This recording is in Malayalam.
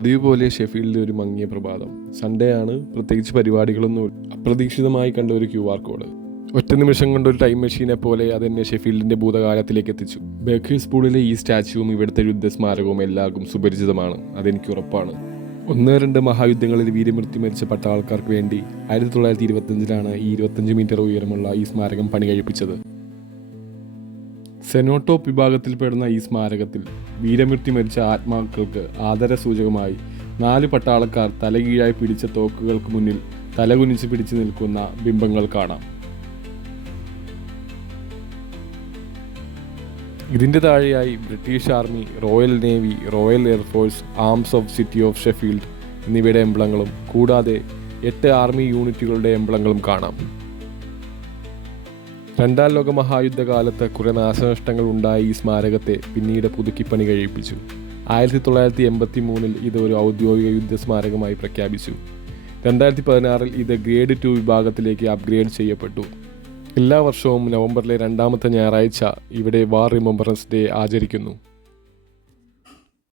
പതിവുപോലെ ഷെഫീൽഡിലെ ഒരു മങ്ങിയ പ്രഭാതം. സൺഡേ ആണ്, പ്രത്യേകിച്ച് പരിപാടികളൊന്നും. അപ്രതീക്ഷിതമായി കണ്ട ഒരു QR കോഡ്. ഒറ്റ നിമിഷം കൊണ്ട് ഒരു ടൈം മെഷീനെ പോലെ അതെന്നെ ഷെഫീൽഡിൻ്റെ ഭൂതകാലത്തിലേക്ക് എത്തിച്ചു. ബേക്കേഴ്സ് പൂളിലെ ഈ സ്റ്റാച്യുവും ഇവിടുത്തെ യുദ്ധസ്മാരകവും എല്ലാവർക്കും സുപരിചിതമാണ്, അതെനിക്ക് ഉറപ്പാണ്. 1-2 മഹായുദ്ധങ്ങളിൽ വീരമൃത്യു മരിച്ച പട്ടാളക്കാർക്ക് വേണ്ടി 1925 ഈ 25 മീറ്റർ ഉയരമുള്ള ഈ സ്മാരകം പണി കഴിപ്പിച്ചത്. സെനോടോപ്പ് വിഭാഗത്തിൽപ്പെടുന്ന ഈ സ്മാരകത്തിൽ വീരമൃത്യു മരിച്ച ആത്മാക്കൾക്ക് ആദരസൂചകമായി 4 പട്ടാളക്കാർ തലകീഴായി പിടിച്ച തോക്കുകൾക്ക് മുന്നിൽ തലകുനിച്ച് പിടിച്ചു നിൽക്കുന്ന ബിംബങ്ങൾ കാണാം. ഇതിൻ്റെ താഴെയായി British army, royal navy, royal air force, arms of city of Sheffield എന്നിവയുടെ എംബ്ലങ്ങളും കൂടാതെ 8 ആർമി യൂണിറ്റുകളുടെ എംബ്ലങ്ങളും കാണാം. 2ാം ലോക മഹായുദ്ധകാലത്ത് കുറേ നാശനഷ്ടങ്ങൾ ഉണ്ടായ ഈ സ്മാരകത്തെ പിന്നീട് പുതുക്കിപ്പണി കഴിപ്പിച്ചു. 1983 ഇത് ഒരു ഔദ്യോഗിക യുദ്ധസ്മാരകമായി പ്രഖ്യാപിച്ചു. 2016 ഇത് ഗ്രേഡ് 2 വിഭാഗത്തിലേക്ക് അപ്ഗ്രേഡ് ചെയ്യപ്പെട്ടു. എല്ലാ വർഷവും നവംബറിലെ 2ാമത്തെ ഞായറാഴ്ച ഇവിടെ വാർ റിമംബറൻസ് ഡേ ആചരിക്കുന്നു.